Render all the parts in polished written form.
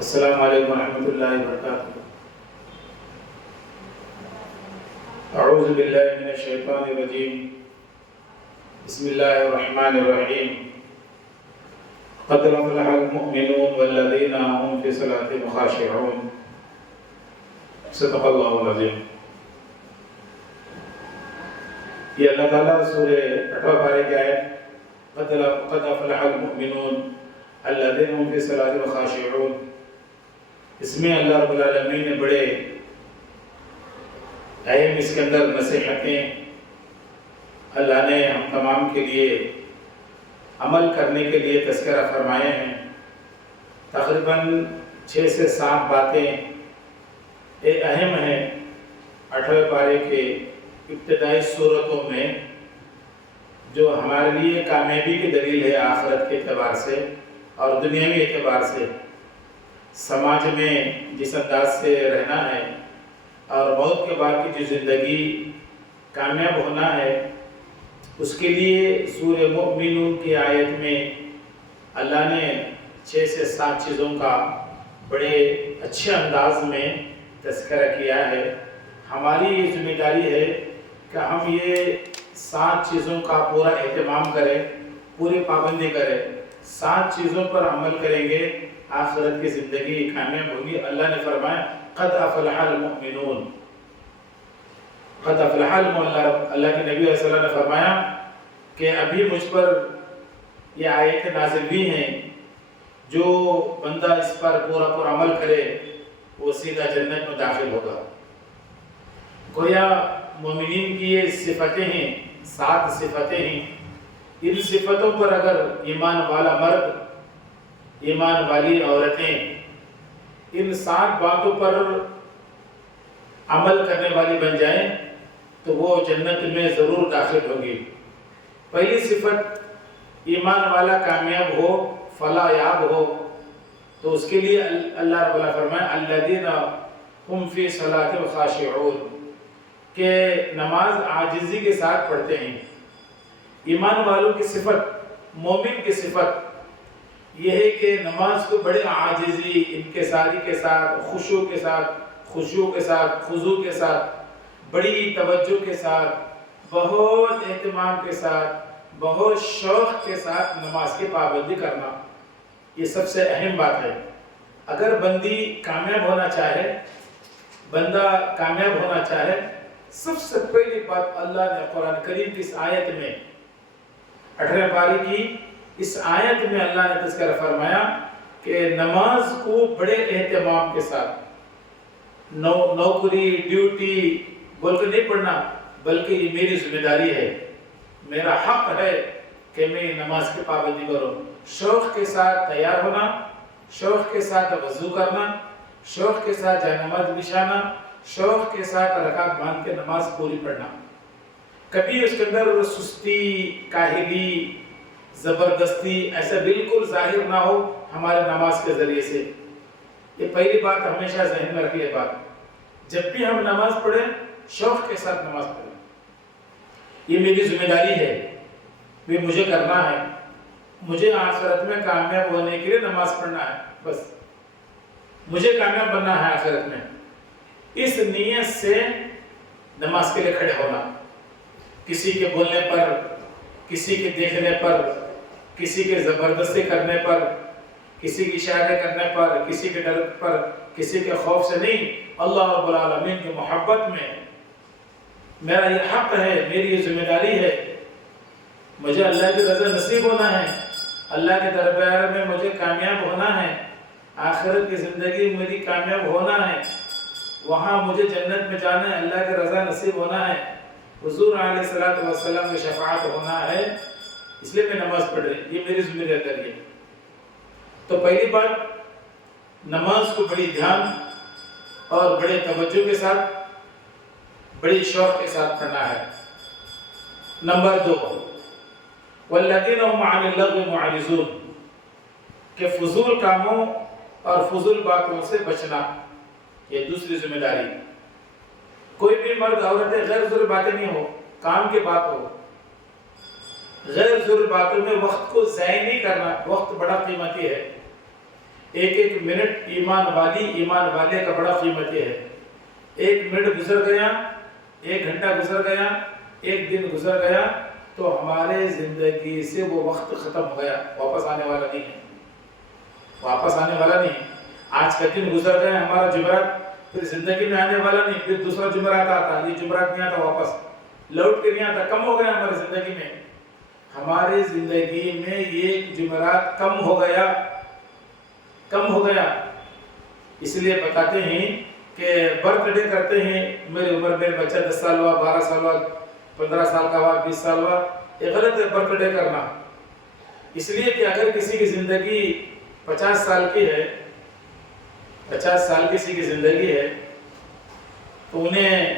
السلام علیکم ورحمۃ اللہ وبرکاتہ۔ اعوذ باللہ من الشیطان الرجیم، بسم اللہ الرحمن الرحیم۔ قد افلح المؤمنون والذین هم فی صلاتهم خاشعون۔ صدق اللہ العظیم۔ یہ اللہ تعالیٰ سورہ 18 پارے کی آیت قد افلح المؤمنون الذین هم فی صلاتهم خاشعون، اس میں اللہ رب العالمین نے بڑے اہم اس کے اندر نصیحتیں اللہ نے ہم تمام کے لیے عمل کرنے کے لیے تذکرہ فرمائے ہیں۔ تقریباً 6 سے 7 باتیں اہم ہیں 18 پارے کے ابتدائی صورتوں میں، جو ہمارے لیے کامیابی کی دلیل ہے آخرت کے اعتبار سے اور دنیاوی اعتبار سے۔ سماج میں جس انداز سے رہنا ہے اور موت کے بعد کی جو زندگی کامیاب ہونا ہے، اس کے لیے سورہ مؤمنون کی آیت میں اللہ نے 6 سے 7 چیزوں کا بڑے اچھے انداز میں تذکرہ کیا ہے۔ ہماری یہ ذمہ داری ہے کہ ہم یہ 7 چیزوں کا پورا اہتمام کریں، پوری پابندی کریں۔ 7 چیزوں پر عمل کریں گے، آخرت کی زندگی کامیاب ہوگی۔ اللہ نے فرمایا قد افلح المؤمنون، قد افلح المؤمنون۔ اللہ کے نبی صلی اللہ علیہ وسلم نے فرمایا کہ ابھی مجھ پر یہ آیتیں نازل بھی ہیں، جو بندہ اس پر پورا عمل کرے وہ سیدھا جنت میں داخل ہوگا۔ گویا مومنین کی یہ صفتیں ہیں، 7 صفتیں ہیں۔ ان صفتوں پر اگر ایمان والا مرد، ایمان والی عورتیں ان 7 باتوں پر عمل کرنے والی بن جائیں تو وہ جنت میں ضرور داخل ہوگی۔ پہلی صفت، ایمان والا کامیاب ہو، فلاح یاب ہو، تو اس کے لیے اللہ رب العالمین فرمائے الذین هم فی صلاتهم خاشعون، کہ نماز عاجزی کے ساتھ پڑھتے ہیں۔ ایمان والوں کی صفت، مومن کی صفت یہ ہے کہ نماز کو بڑے عاجزی، انکساری کے ساتھ، خشوع کے ساتھ، خضوع کے ساتھ، بڑی توجہ کے ساتھ، بہت اہتمام کے ساتھ، بہت شوق کے ساتھ نماز کی پابندی کرنا، یہ سب سے اہم بات ہے۔ اگر بندی کامیاب ہونا چاہے، بندہ کامیاب ہونا چاہے، سب سے پہلی بات اللہ نے قرآن کریم کی اس آیت میں 18 پارے کی اس آیت میں اللہ نے تذکرہ فرمایا کہ نماز کو بڑے اہتمام کے ساتھ، نوکری ڈیوٹی بول کے نہیں پڑھنا، بلکہ یہ میری ذمہ داری ہے، میرا حق ہے کہ میں نماز کی پابندی کروں۔ شوق کے ساتھ تیار ہونا، شوق کے ساتھ وضو کرنا، شوق کے ساتھ جائے بچھانا، شوق کے ساتھ رکعت باندھ کے نماز پوری پڑھنا۔ کبھی اس کے اندر سستی، کاہلی، زبردستی ایسا بالکل ظاہر نہ ہو ہمارے نماز کے ذریعے سے۔ یہ پہلی بات ہمیشہ ذہن میں رکھیے بات، جب بھی ہم نماز پڑھیں شوق کے ساتھ نماز پڑھیں۔ یہ میری ذمہ داری ہے، یہ مجھے کرنا ہے، مجھے آخرت میں کامیاب ہونے کے لیے نماز پڑھنا ہے، بس مجھے کامیاب بننا ہے آخرت میں۔ اس نیت سے نماز کے لیے کھڑے ہونا، کسی کے بولنے پر، کسی کے دیکھنے پر، کسی کے زبردستی کرنے پر، کسی کے اشارے کرنے پر، کسی کے ڈر پر، کسی کے خوف سے نہیں، اللہ رب العالمین کی محبت میں میرا یہ حق ہے، میری یہ ذمہ داری ہے، مجھے اللہ کی رضا نصیب ہونا ہے، اللہ کے دربار میں مجھے کامیاب ہونا ہے، آخرت کی زندگی میری کامیاب ہونا ہے، وہاں مجھے جنت میں جانا ہے، اللہ کی رضا نصیب ہونا ہے، حضور علیہ السلام کی شفاعت ہونا ہے، اس لیے میں نماز پڑھ رہی ہوں، یہ میری ذمہ داری ہے۔ تو پہلی بات، نماز کو بڑی دھیان اور بڑے توجہ کے ساتھ، بڑی شوق کے ساتھ پڑھنا ہے۔ نمبر 2، والذین هم عن اللغو معرضون، کہ فضول کاموں اور فضول باتوں سے بچنا، یہ دوسری ذمہ داری۔ کوئی بھی مرد عورت غیر ضروری باتیں نہیں ہو، کام کی بات ہو، غیر ضروری باتوں میں وقت کو ضائع نہیں کرنا، وقت بڑا قیمتی ہے۔ ایک ایک منٹ ایمان والے کا بڑا قیمتی ہے. ایک منٹ گزر گیا، ایک گھنٹہ گزر گیا، ایک دن گزر گیا تو ہمارے زندگی سے وہ وقت ختم ہو گیا، واپس آنے والا نہیں ہے. واپس آنے والا نہیں. آج کا دن گزر گیا ہمارا جمعرات پھر زندگی میں آنے والا نہیں. پھر دوسرا جمعرات آتا، یہ جمعرات نہیں آتا، واپس لوٹ کے نہیں آتا. کم ہو گیا ہماری زندگی میں. ہماری زندگی میں یہ جمعرات کم ہو گیا، کم ہو گیا. اس لیے بتاتے ہیں کہ برتھ ڈے کرتے ہیں، میری عمر میں بچہ 10 سال ہوا، 12 سال ہوا، 15 سال کا ہوا، 20 سال ہوا. یہ غلط ہے برتھ ڈے کرنا. اس لیے کہ اگر کسی کی زندگی 50 سال کی ہے، 50 سال کسی کی زندگی ہے تو انہیں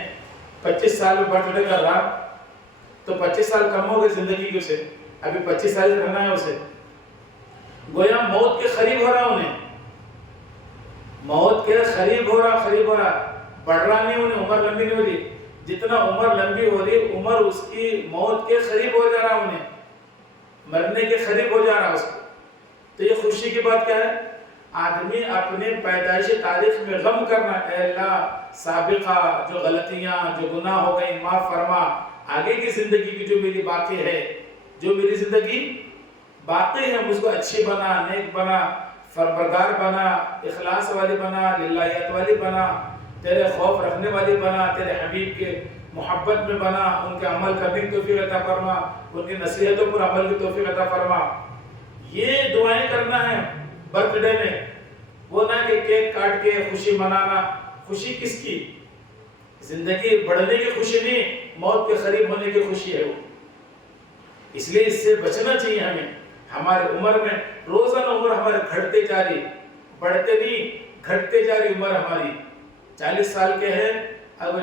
25 سال میں برتھ ڈے کر رہا تو 25 سال کم ہو گئے زندگی کے. اسے ابھی 25 سال رہنا ہے. اسے گویا موت کے قریب ہو رہا، انہیں موت کے قریب ہو رہا. بڑھ رہا نہیں، انہیں عمر لمبی نہیں ہو رہی. جتنا عمر لمبی ہو رہی عمر اس کی موت کے قریب ہو جا رہا، انہیں مرنے کے قریب ہو جا رہا اس کو. تو یہ خوشی کی بات کیا ہے؟ آدمی اپنے پیدائشی تاریخ میں غم کرنا، اے اللہ سابقہ جو غلطیاں جو گناہ ہو گئی معاف فرما. آگے کی زندگی کی جو میری باقی ہے، جو میری زندگی باقی ہے، اس کو اچھی بنا، نیک بنا، فربردار بنا، اخلاص والی بنا، للہیت والی بنا، تیرے خوف رکھنے والی بنا، تیرے حبیب کے محبت میں بنا، ان کے عمل کرنے کی توفیق عطا فرما، ان کی نصیحتوں پر عمل کی توفیق عطا فرما. یہ دعائیں کرنا ہے برتھ ڈے میں. وہ نہ کہ کیک کاٹ کے خوشی منانا. خوشی کس کی؟ زندگی بڑھنے کی خوشی نہیں، موت کے قریب ہونے کی خوشی ہے وہ. اس لیے اس سے بچنا چاہیے ہمیں. ہمارے عمر میں روزانہ عمر ہمارے گھٹتے جا رہی، بڑھتے نہیں، گھٹتے جا رہی عمر ہماری. 40 سال کے ہیں، اب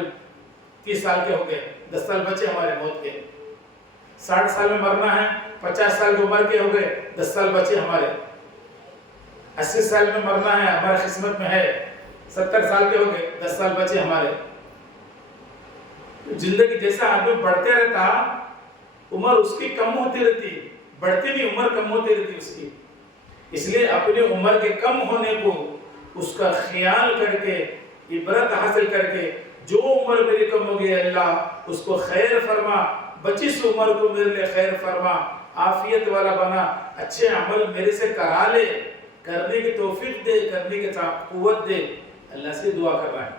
30 سال کے ہو گئے، 10 سال بچے ہمارے موت کے. 60 سال میں مرنا ہے، 50 سال کی عمر کے ہو گئے، 10 سال بچے ہمارے. 80 سال میں مرنا ہے، ہمارے قسمت میں ہے، 70 سال کے ہو گئے، 10 سال بچے ہمارے. زندگی جیسا آدمی بڑھتے رہتا عمر اس کی کم ہوتی رہتی، بڑھتی نہیں عمر کم ہوتی رہتی اس کی. اس لیے اپنی عمر کے کم ہونے کو اس کا خیال کر کے عبرت حاصل کر کے جو عمر میری کم ہو گئی اللہ اس کو خیر فرما، بچی سی عمر کو میرے لیے خیر فرما، عافیت والا بنا، اچھے عمل میرے سے کرا لے، کرنے کی توفیق دے، کرنے کی قوت دے. اللہ سے دعا کر رہا ہے.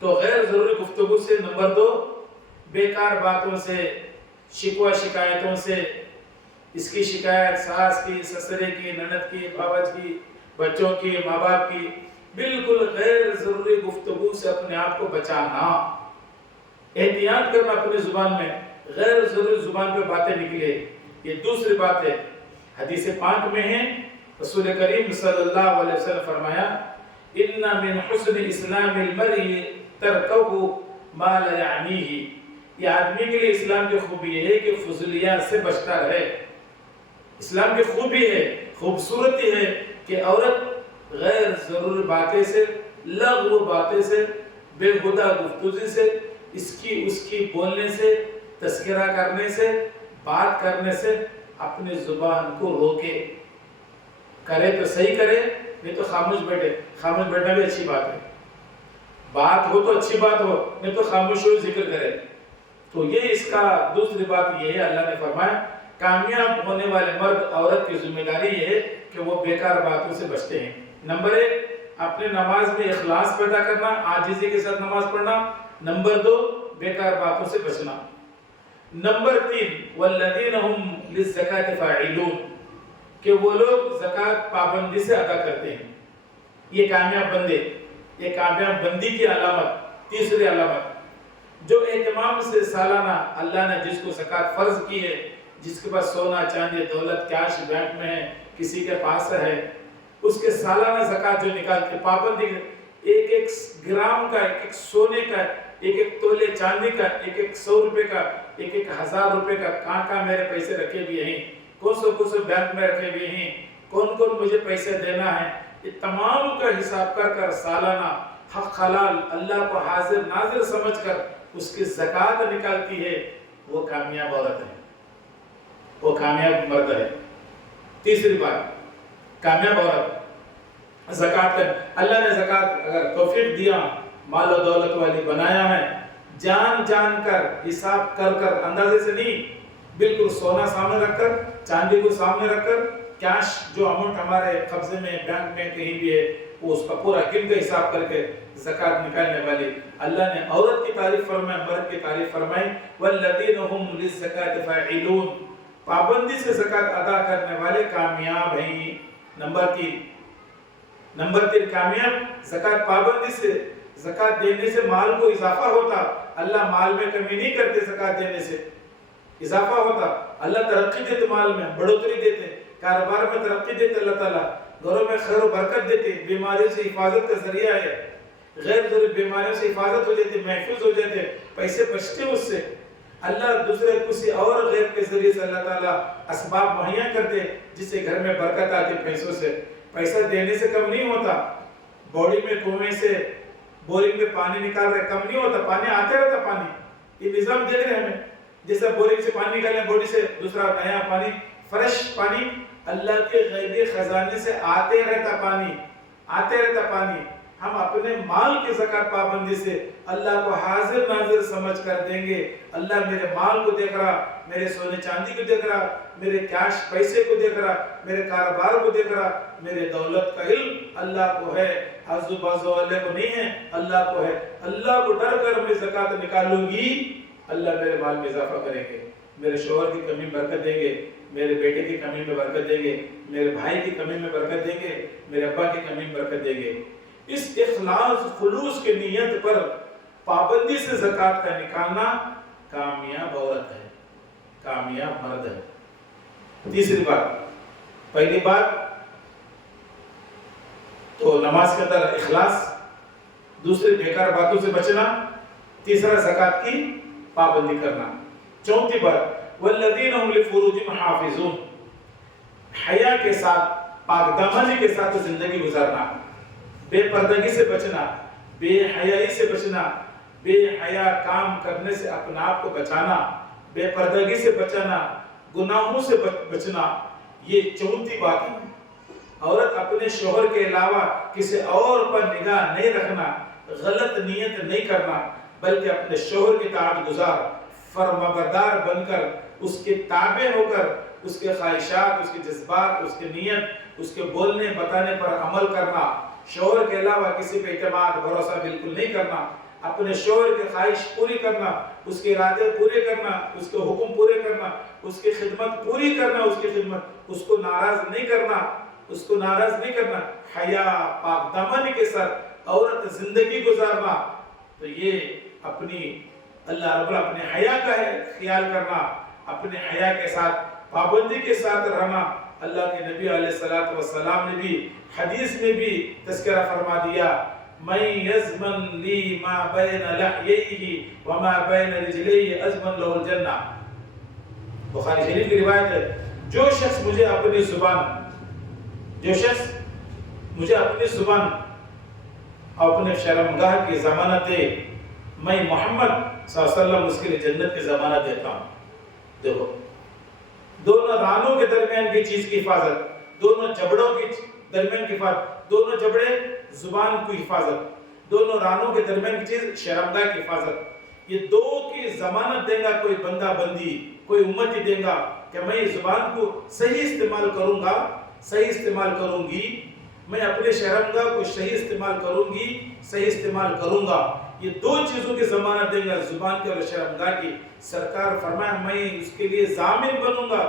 تو غیر ضروری گفتگو سے، نمبر 2 بیکار باتوں سے، شکوہ شکایتوں سے. اس کی شکایت ساس کی، سسرے کی، نند کی، بھاوج کی، بچوں کی، ماں باپ کی. بالکل غیر ضروری گفتگو سے اپنے آپ کو بچانا، احتیاط کرنا اپنی زبان میں، غیر ضروری زبان پہ باتیں نکلے. یہ دوسری بات ہے. حدیث پاک میں ہے رسول کریم صلی اللہ علیہ وسلم فرمایا ان من حسن اسلام المرء ترکہ ما لا یعنیہ. یہ آدمی کے لیے اسلام کی خوبی یہ ہے کہ فضولیات سے بچتا رہے. اسلام کی خوبی ہے، خوبصورتی ہے کہ عورت غیر ضروری باتیں سے، لغو باتیں سے، بے ہودہ گفتگو سے، اس کی بولنے سے، تذکرہ کرنے سے، بات کرنے سے اپنی زبان کو روکے. کرے تو صحیح کرے، نہیں تو خاموش بیٹھے. خاموش بیٹھنا بھی اچھی بات ہے. بات ہو تو اچھی بات ہو، نہیں تو خاموش ہو ذکر کرے. تو یہ اس کا دوسری بات یہ ہے. اللہ نے فرمایا کامیاب ہونے والے مرد عورت کی ذمہ داری یہ ہے کہ وہ بیکار باتوں سے بچتے ہیں. نمبر 1 اپنے نماز میں اخلاص پیدا کرنا، عاجزی کے ساتھ نماز پڑھنا. نمبر 2 بیکار باتوں سے بچنا. نمبر 3 والذین هم للزکاة فاعلون، کہ وہ لوگ زکوٰۃ پابندی سے ادا کرتے ہیں. یہ کامیاب بندے، یہ کامیاب بندی کی علامت. تیسری علامت جو اہتمام سے سالانہ اللہ نے جس کو زکوٰۃ فرض کی ہے، جس کے پاس سونا چاندی دولت کیش بینک میں ہے، کسی کے پاس ہے، اس کے سالانہ زکوٰۃ جو نکال کے پابندی، ایک ایک گرام کا، ایک ایک سونے کا، ایک ایک تولے چاندی کا، ایک ایک 100 روپے کا، ایک ایک 1000 روپے کا، کہاں میرے پیسے رکھے ہوئے ہیں، کون سے بینک میں رکھے ہوئے ہیں، کون مجھے پیسے دینا ہے، یہ تمام کا حساب کر کر سالانہ حق حلال اللہ کو حاضر ناظر سمجھ کر اس کی زکوٰۃ نکالتی ہے، وہ کامیاب عورت ہے، وہ کامیاب مرد ہے. تیسری بات کامیاب عورت زکات کا اللہ نے زکات اگر توفیق دیا، مال و دولت والی بنایا ہے، جان جان کر حساب کر کر، اندازے سے نہیں، بالکل سونا سامنے رکھ کر، چاندی کو سامنے رکھ کر، کیش جو اماؤنٹ ہمارے قبضے میں بینک میں کہیں بھی ہے وہ اس کا پورا گن کا حساب کر کے زکات نکالنے والی اللہ نے عورت کی تعریف فرمائی، مرد کی تعریف فرمائی، والذین هم للزکاة فاعلون، پابندی سے زکات ادا کرنے والے کامیاب ہیں۔ نمبر 3 کامیاب، زکات پابندی سے، زکات دینے سے مال کو اضافہ ہوتا، اللہ مال میں کمی نہیں کرتے، زکات دینے سے اضافہ ہوتا، اللہ ترقی دیتے، مال میں بڑھوتری دیتے، کاروبار میں ترقی دیتے، اللہ تعالیٰ گھروں میں خیر و برکت دیتے، بیماری سے حفاظت کا ذریعہ ہے، غیر ضروری بیماریوں سے حفاظت ہو جاتی، محفوظ ہو جاتے، پیسے بچتے اس سے، اللہ دوسرے کسی اور غیر کے ذریعے سے اللہ تعالیٰ اسباب مہیا کرتے جس سے گھر میں برکت آتی پیسوں سے۔ پیسہ دینے سے کم نہیں ہوتا، باڈی میں کنویں سے بورنگ میں پانی نکال رہے کم نہیں ہوتا، پانی آتے رہتا، پانی یہ نظام دیکھ رہے ہمیں، جیسا بورنگ سے پانی نکالیں باڈی سے دوسرا نیا پانی، فریش پانی اللہ کے غیبی خزانے سے آتے رہتا پانی۔ ہم اپنے مال کی زکات پابندی سے اللہ کو حاضر ناظر سمجھ کر دیں گے، اللہ میرے مال کو دیکھ رہا، میرے سونے چاندی کو دیکھ رہا، میرے کیش پیسے کو دیکھ رہا، میرے کاروبار کو دیکھ رہا، میرے دولت کا علم اللہ کو ہے، آزو بازو والے کو نہیں ہے، اللہ کو ہے۔ اللہ کو ڈر کر میں زکات نکالوں گی، اللہ میرے مال میں اضافہ کریں گے، میرے شوہر کی کمی برکت دیں گے، میرے بیٹے کی کمی میں برکت دیں گے، میرے بھائی کی کمی میں برکت دیں گے، میرے ابا کی کمی میں برکت دیں گے۔ اس اخلاص خلوص کی نیت پر پابندی سے زکات کا نکالنا کامیاب عورت ہے، کامیاب مرد ہے۔ تیسری بات، پہلی بات تو نماز کے اندر اخلاص، دوسری بیکار باتوں سے بچنا، تیسرا زکات کی پابندی کرنا۔ چوتھی بات، والذین هم لفروجہم حافظون، حیا کے ساتھ، پاک دامنی کے ساتھ زندگی گزارنا، بے پردگی سے بچنا، بے حیائی سے بچنا، بے حیا کام کرنے سے اپنے آپ کو بچانا، بے پردگی سے بچانا، گناہوں سے بچنا، یہ چوتھی بات ہے۔ عورت اپنے شوہر کے علاوہ کسی اور پر نگاہ نہیں رکھنا، غلط نیت نہیں کرنا، بلکہ اپنے شوہر کی اطاعت گزار، فرمانبردار بن کر، اس کے تابع ہو کر، اس کے خواہشات، اس کے جذبات، اس کے نیت، اس کے بولنے بتانے پر عمل کرنا، شوہر کے علاوہ کسی پہ اعتماد بھروسہ بالکل نہیں کرنا، اپنے شوہر کی خواہش پوری کرنا، اس کے ارادے پورے کرنا، اس کے حکم پورے کرنا، اس کی خدمت پوری کرنا، اس کو ناراض نہیں کرنا، حیا پاک دامنی کے ساتھ عورت زندگی گزارنا، تو یہ اپنی اللہ رب اپنے حیا کا خیال کرنا، اپنے حیا کے ساتھ پابندی کے ساتھ رہنا۔ اللہ کے نبی علیہ السلام نے بھی حدیث میں بھی تذکرہ فرما دیا، من یضمن لی ما بین لحییہ وما بین رجلیہ اضمن لہ الجنہ، بخاری شریف کی روایت ہے، جو شخص مجھے اپنی زبان اور اپنے شرمگاہ کی ضمانت دے، میں محمد صلی اللہ علیہ وسلم اس کے لیے جنت کی ضمانت دیتا ہوں۔ دیکھو، دونوں رانوں کے درمیان کی چیز کی حفاظت، دونوں جبڑوں کے درمیان کی حفاظت، دونوں جبڑے زبان کی حفاظت، دونوں رانوں کے درمیان کی چیز شرمگاہ کی حفاظت، یہ دو کی ضمانت دے گا کوئی بندہ بندی، کوئی امتی دے گا کہ میں زبان کو صحیح استعمال کروں گا، صحیح استعمال کروں گی، میں اپنے شرمگاہ کو صحیح استعمال کروں گی، صحیح استعمال کروں گا، یہ دو چیزوں کی ضمانت دیں گا، زبان کی اور شرمگاہ کی۔ سرکار فرمایا میں اس کے لیے ضامن بنوں گا،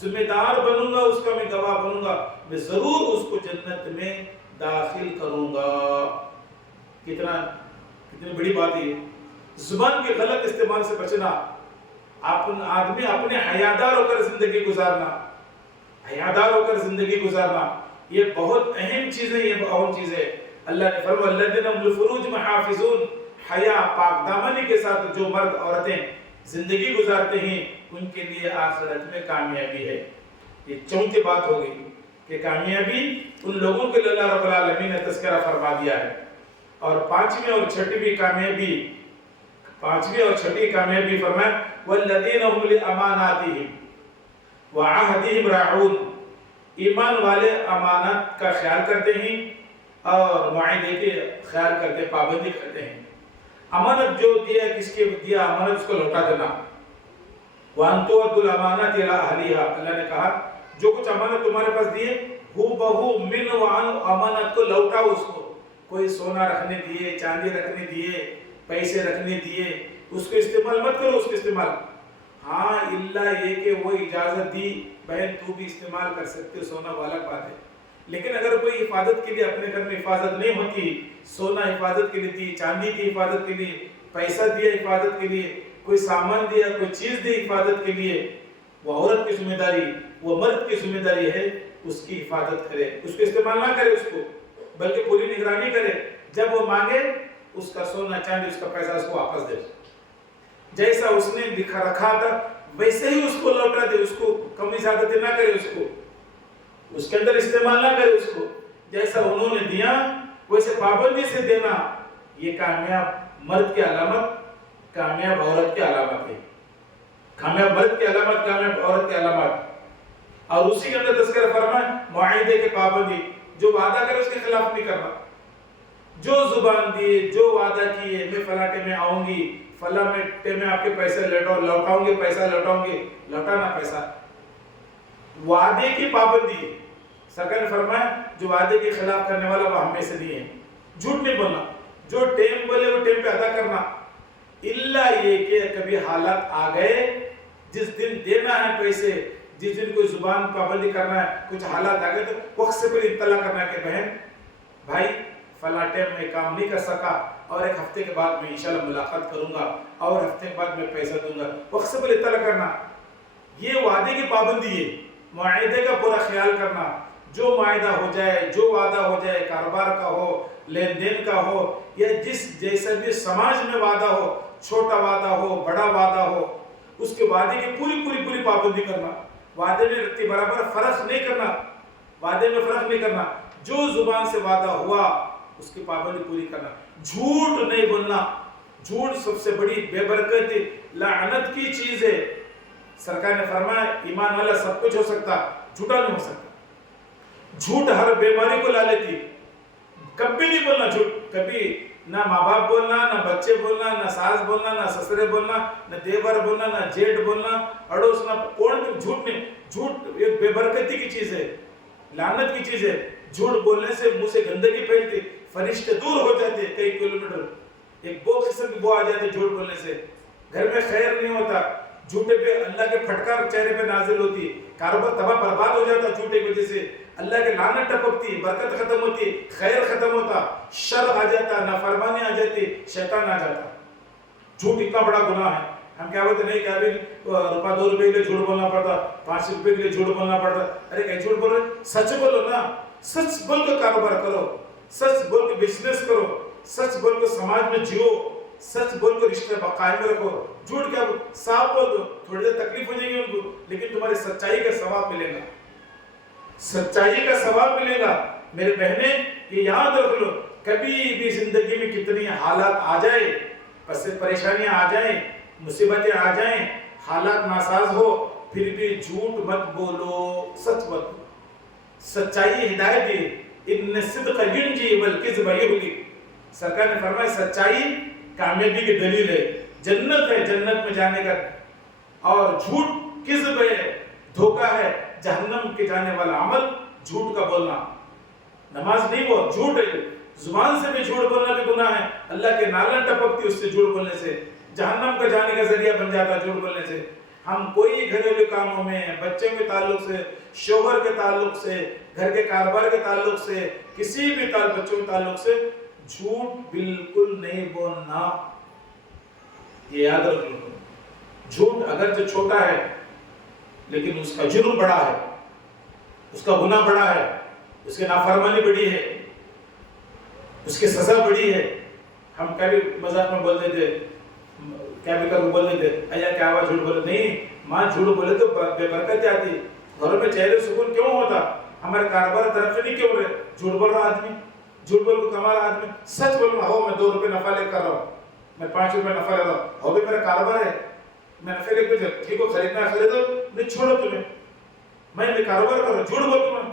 ذمہ دار بنوں گا، اس کا میں گواہ بنوں گا، میں ضرور اس کو جنت میں داخل کروں گا۔ کتنی بڑی بات ہے، زبان کے غلط استعمال سے بچنا، آدمی اپنے حیادار ہو کر زندگی گزارنا، یہ بہت اہم چیز ہے، یہ اہم چیز ہے۔ اللہ نے فرمایا الذین هم لفروجہم حافظون، حیا پاک دامنی کے ساتھ جو مرد عورتیں زندگی گزارتے ہیں ان کے لیے آخرت میں کامیابی ہے۔ یہ چوتھی بات ہوگی کہ کامیابی ان لوگوں کے لیے اللہ رب العالمین نے تذکرہ فرما دیا ہے۔ اور پانچویں اور چھٹی کامیابی فرمایا والذین هم لاماناتہم وعہدہم راعون، ایمان والے امانت کا خیال کرتے ہیں، اور معاہدے کے خیال کرتے، پابندی کرتے ہیں۔ امانت جو دیا، کس کے دیا امانت اس کو لوٹا دینا۔ وَأَن تُؤَدُّوا الْأَمَانَاتِ إِلَىٰ أَهْلِهَا، اللہ نے کہا جو کچھ امانت تمہارے پاس دیے ہو بہو من وعن، امانت کو لوٹاؤ اس کو۔ کوئی سونا رکھنے دیے، چاندی رکھنے دیے، پیسے رکھنے دیے، اس کو استعمال مت کرو، اس کو استعمال ہاں اللہ یہ کہ وہ اجازت دی بہن تو بھی استعمال کر سکتے، سونا والا بات ہے، لیکن اگر کوئی حفاظت کے لیے اپنے گھر میں حفاظت نہیں ہوتی، سونا حفاظت کے لیے دی، چاندی کی حفاظت کے لیے، پیسہ دیا حفاظت کے لیے، کوئی سامان دیا، کوئی چیز دی حفاظت کے لیے، وہ عورت کی ذمہ داری، وہ مرد کی ذمہ داری ہے اس کی حفاظت کرے، اس کو استعمال نہ کرے اس کو، بلکہ پوری نگرانی کرے، جب وہ مانگے اس کا سونا چاندی اس کا پیسہ اس کو واپس دے، جیسا اس نے لکھا رکھا تھا ویسے ہی اس کو لوٹا دے، اس کو کمی زیادتی نہ کرے، اس کو اس کے اندر استعمال نہ کرے، اس کو جیسا انہوں نے دیا ویسے پابندی سے دینا، یہ کامیاب مرد کی علامت، کامیاب عورت کی علامت ہے، کامیاب مرد کی علامت، کامیاب عورت کی علامت۔ اور اسی کے اندر تذکرہ فرمائے معاہدے کی پابندی، جو وعدہ کرے اس کے خلاف نہیں کرنا، جو زبان دی، جو وعدہ کیے میں فلاں ٹائم میں آؤں گی، فلاں ٹائم میں آپ کے پیسے لوٹاؤں گے، پیسہ لوٹاؤں گے، لوٹانا پیسہ، وعدے کی پابندی۔ سرکار نے فرمایا جو وعدے کے خلاف کرنے والا وہ ہم میں سے نہیں ہے، جھوٹ نہیں بولنا، جو ٹائم بولے وہ ٹائم پہ ادا کرنا، اللہ یہ کہ کبھی حالات آ گئے جس دن دینا ہے پیسے، جس دن کوئی زبان پابندی کرنا ہے، کچھ حالات آ گئے تو وقت سے پہلے اطلاع کرنا کہ بہن بھائی فلاں ٹائم میں کام نہیں کر سکا اور ایک ہفتے کے بعد میں انشاءاللہ ملاقات کروں گا اور ہفتے کے بعد میں پیسہ دوں گا، وقت سے پہلے اطلاع کرنا، یہ وعدے کی پابندی ہے، معاہدے کا پورا خیال کرنا، جو معاہدہ ہو جائے، جو وعدہ ہو جائے، کاروبار کا ہو، لین دین کا ہو، یا جس جیسا بھی سماج میں وعدہ ہو، چھوٹا وعدہ ہو، بڑا وعدہ ہو، اس کے وعدے کی پوری پابندی کرنا، وعدے میں رتی برابر فرق نہیں کرنا، وعدے میں فرق نہیں کرنا، جو زبان سے وعدہ ہوا اس کی پابندی پوری کرنا، جھوٹ نہیں بولنا، جھوٹ سب سے بڑی بے برکت لعنت کی چیز ہے۔ سرکار نے فرمایا ایمان والا سب کچھ ہو سکتا، جھوٹا نہیں ہو سکتا، جھوٹ ہر بیماری کو لا لیتی، کبھی نہیں بولنا جھوٹ، کبھی نہ ماں باپ بولنا، نہ بچے بولنا، نہ ساس بولنا، نہ سسرے بولنا، نہ دیور بولنا، نہ جیٹ بولنا، اڑوس نہ کون، جھوٹ نہیں، جھوٹ ایک بے برکتی کی چیز ہے، لعنت کی چیز ہے، جھوٹ بولنے سے منہ سے گندگی پھیلتی، فرشتے دور ہو جاتے کئی کلومیٹر، ایک بو قسم کی بو آ جاتی جھوٹ بولنے سے، گھر میں خیر نہیں ہوتا، جھوٹے پہ اللہ کے پھٹکار چہرے پہ نازل ہوتی، کاروبار تباہ برباد ہو جاتا جھوٹے کی وجہ سے، اللہ کے لعنت ٹپکتی، برکت ختم ہوتی، خیر ختم ہوتا، شر آ جاتا، نافرمانی آ جاتی، شیطان آ جاتا۔ جھوٹ اتنا بڑا گناہ ہے، ہم کیا بولتے نہیں کہ ابھی روپیہ 2 روپے کے لیے جھوٹ بولنا پڑتا، 5 روپے کے لیے جھوٹ بولنا پڑتا، ارے کیا جھوٹ بول رہے، سچ بولو نا، سچ بول کے کاروبار کرو، سچ بول کے بزنس کرو، سچ بول کے سماج میں جیو، سچ بول کے رشتے قائم رکھو، جھوٹ کیا صاف بول دو، تھوڑی دیر تکلیف ہو جائے گی ان کو، لیکن تمہاری سچائی کا ثواب ملے گا، سچائی کا ثواب ملے گا۔ میرے بہنیں یہ یاد رکھ لو، کبھی بھی زندگی میں کتنی حالات آ جائے، پریشانیاں آ جائیں، مصیبتیں آ جائیں، حالات ناساز ہو، پھر بھی جھوٹ مت بولو، سچ بولو، سچائی ہدایت دی، ان صدق ینجی والکذب یہلک، سرکار نے فرمایا سچائی کامیابی کی دلیل ہے، جنت ہے، جنت میں جانے کا، اور جھوٹ کذب ہے، دھوکہ ہے، جہنم کے جانے والا عمل جھوٹ کا بولنا، نماز نہیں وہ جھوٹ ہے، زبان سے بھی جھوٹ بولنا بھی گناہ ہے، اللہ کے نالن ٹپکتی اس سے جھوٹ بولنے سے، جہنم کا جانے کا ذریعہ بن جاتا جھوٹ بولنے سے۔ ہم کوئی گھریلو کاموں میں، بچوں کے تعلق سے، شوہر کے تعلق سے، گھر کے کاروبار کے تعلق سے، کسی بھی بچوں کے تعلق سے جھوٹ بالکل نہیں بولنا، یہ یاد رکھ لو۔ جھوٹ اگرچہ چھوٹا ہے لیکن اس کا جرم بڑا ہے، اس کا گناہ بڑا ہے، اس کی نافرمانی بڑی ہے، اس کی سزا بڑی ہے۔ ہم کبھی مذاق میں بول دیتے، کیا بھی کر بول دیتے ایا کیا آواز جھوٹ بولے، نہیں ماں جھوٹ بولے تو بے برکت آتی، گھروں میں چہرے سکون کیوں ہوتا، ہمارے کاروبار ترقی نہیں کیوں رہے، جھوٹ بول رہا آدمی، جھوٹ بول کے کما رہا آدمی، سچ بول رہا ہو میں 2 روپے نفع لے کر رہا ہوں، میں 5 روپے نفع لے رہا ہوں، ہو بھی میرا کاروبار ہے، میں نفع لے کے ٹھیک ہو خریدنا خریدو، نہیں چھوڑو تمہیں، میں کاروبار کر رہا ہوں، جھوٹ بول تمہیں،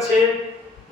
6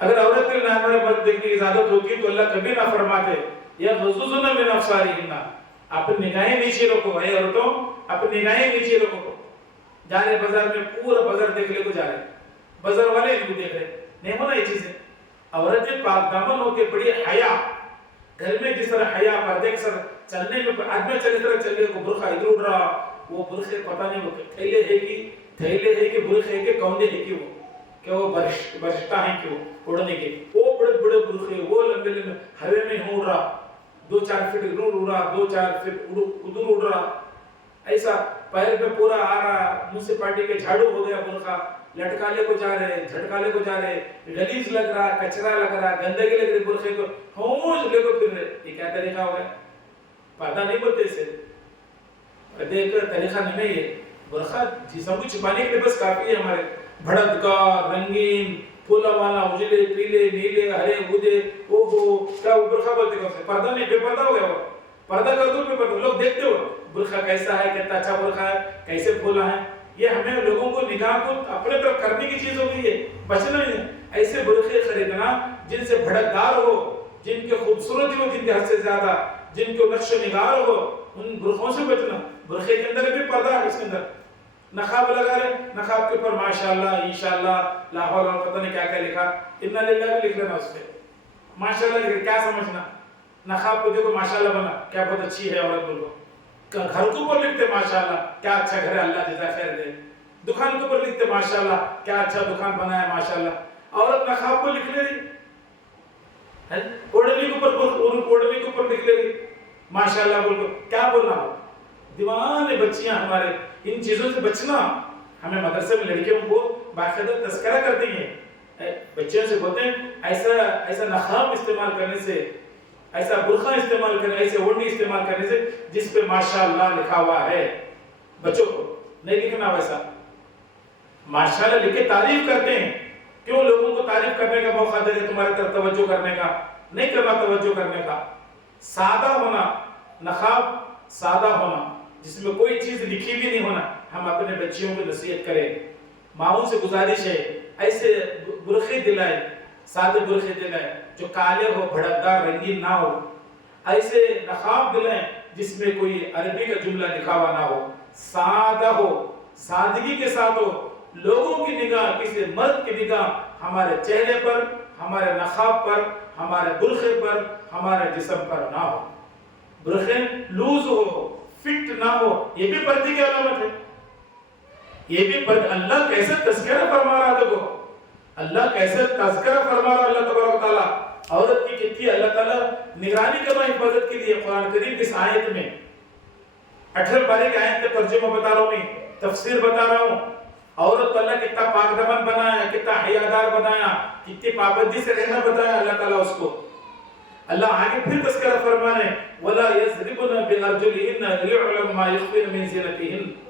اگر عورت کے ہمارے مرد دیکھنے کی عادت ہوتی تو اللہ کبھی نہ فرماتے یا غضضن من ابصارہن، اپنی نگاہیں نیچے رکھو، اے عورتوں اپنی نگاہیں نیچے رکھو. جا رہے بازار میں پورا بازار دیکھ لے کو جا رہے، بازار والے ان کو دیکھ رہے، نہیں ہونا یہ چیزیں. عورتیں پاک دامن ہو کے بڑی حیا، گھر میں جس طرح حیا پردے کے ساتھ چلنے میں آدمی چلے طرح چلے کو برقع ادھر اڑ رہا، وہ برقع پتہ نہیں وہ تھیلے ہے کہ برقع ہے کہ کوندے ہے کہ وہ برشتہ ہیں کہ وہ اڑنے کے، وہ بڑے بڑے برقع وہ لمبے لمبے ہوے میں اڑ رہا، 2-4 فٹ ادھر اڑ رہا، 2-4 فٹ ادھر اڑ رہا، ایسا پیر پہ پورا آ رہا، منسپلٹی کے جھاڑو ہو گیا برقع، لٹکا لے کو جا رہے، جھٹکا لے کو جا رہے، غلیظ لگ رہا، کچرا لگ رہا، گندگی لگ رہی برقعے کو ہونج لے کو پھر رہے. یہ کیا طریقہ ہو گیا؟ پردہ نہیں بولتے اسے، پردے کا طریقہ نہیں ہے یہ. برقع جسم کو چھپانے کے لیے بس کافی ہے ہمارے، بھڑکدار رنگین پھولا والا اجلے پیلے نیلے ہرے اودے اوہو کیا وہ برقع بولتے ہیں. پردہ نہیں، بے پردہ ہو گیا وہ. پردہ کر دو بے پردہ، لوگ دیکھتے ہو برقع کیسا ہے، کتنا اچھا برقع ہے، کیسے پھولا ہے. یہ ہمیں لوگوں کو نگاہ کو اپنے طرف کرنے کی چیز ہو گئی ہے، بچنا نہیں ہے. ایسے برقعے خریدنا جن سے بھڑکدار ہو، جن کے خوبصورتی ہو جن کے حد سے زیادہ، جن کے نقش و نگار ہو، ان برقعوں سے بچنا. برقعے کے اندر بھی پردہ ہے، اس کے اندر نقاب لگا رہے، نقاب کے اوپر ماشاءاللہ انشاءاللہ لا حول ولا قوت نہیں کیا کیا لکھا، انا للہ بھی لکھ لینا اس پہ، ماشاءاللہ لکھ، کیا سمجھنا. نقاب کو دیکھو ماشاءاللہ بنا، کیا بہت اچھی ہے عورت، بولو. گھر کے اوپر لکھتے ماشاءاللہ کیا اچھا گھر ہے، اللہ جزا خیر دے. دکان کے اوپر لکھتے ماشاءاللہ کیا اچھا دکان بنا ہے ماشاءاللہ. عورت نقاب کو لکھ لے رہی، اوڑھنے کے اوپر اوڑھنے کے اوپر لکھ لے رہی ماشاءاللہ. بولو کیا بولنا ہو. دیوانے بچیاں ہمارے ان چیزوں سے بچنا. ہمیں مدرسے میں لڑکیوں کو باقاعدہ تذکرہ کرتے ہیں، بچیوں سے بولتے ہیں ایسا نقاب استعمال کرنے سے، ایسا برقع استعمال کرنے، ایسے اوڑھنی استعمال کرنے سے جس پہ ماشاءاللہ لکھا ہوا ہے. بچوں کو نہیں لکھنا ویسا، ماشاءاللہ لکھ کے تعریف کرتے ہیں. کیوں لوگوں کو تعریف کرنے کا موقع دے رہے، تمہاری طرف توجہ کرنے کا نہیں کرنا، توجہ کرنے کا. سادہ ہونا، نقاب سادہ ہونا جس میں کوئی چیز لکھی بھی نہیں ہونا. ہم اپنے بچیوں کو نصیحت کریں، ماؤں سے گزارش ہے ایسے برقعے دلائے، سادے برقعے دلائے جو کالے ہو، بھڑکدار رنگین نہ ہو. ایسے نقاب دلائیں جس میں کوئی عربی کا جملہ لکھا ہوا نہ ہو، سادہ ہو، سادگی کے ساتھ ہو. لوگوں کی نگاہ، کسی مرد کی نگاہ ہمارے چہرے پر، ہمارے نقاب پر، ہمارے برقعے پر، ہمارے جسم پر نہ ہو. برقعے لوز ہو، فٹ نہ ہو، یہ بھی پردے کی علامت ہے. یہ بھی اللہ کیسے تذکرہ فرما رہا. دیکھو اللہ کیسے تذکرہ فرما رہا اللہ تبارک و تعالیٰ. عورت کی کتنی اللہ تعالیٰ نگرانی کر رہا ہے حفاظت کے لیے. قرآن کریم اس آیت میں 18 پارے کی آیت کا ترجمہ بتا رہا ہوں، میں تفسیر بتا رہا ہوں. عورت کو اللہ کتنا پاک دامن بنایا، کتنا حیادار بنایا، کتنی پابندی سے رہنا بتایا اللہ تعالیٰ اس کو. اللہ آگے پھر تذکرہ فرمانے وَلَا يَضْرِبْنَ بِأَرْجُلِهِنَّ لِيُعْلَمَ مَا يُخْفِينَ مِنْ زِينَتِهِنَّ.